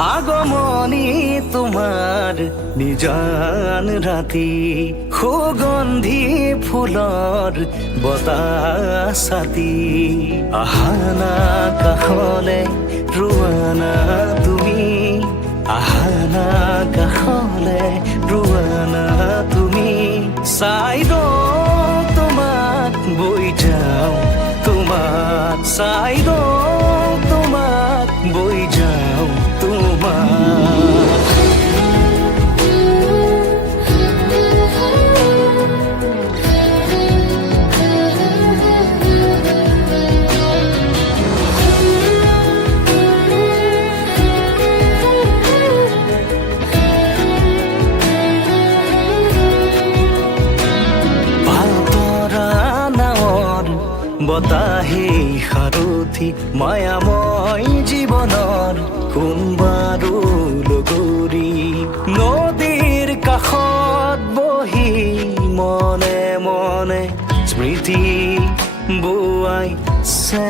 আগমনী তোমাৰ নিজান ৰাতি সুগন্ধি ফুলৰ বতাহ ছাতি আহানা কাষলে ৰোৱানা তুমি আহানা কাষলে ৰোৱানা তুমি চাই তোমাক বৈ যাওঁ তোমাক চাই তোমাক বৈ যাওঁ তোমাক বতাহে সাৰথি মায়াময় জীৱনৰ কোনবাৰো লগৰী নদীৰ কাষত বহি মনে মনে স্মৃতি বোৱাইছে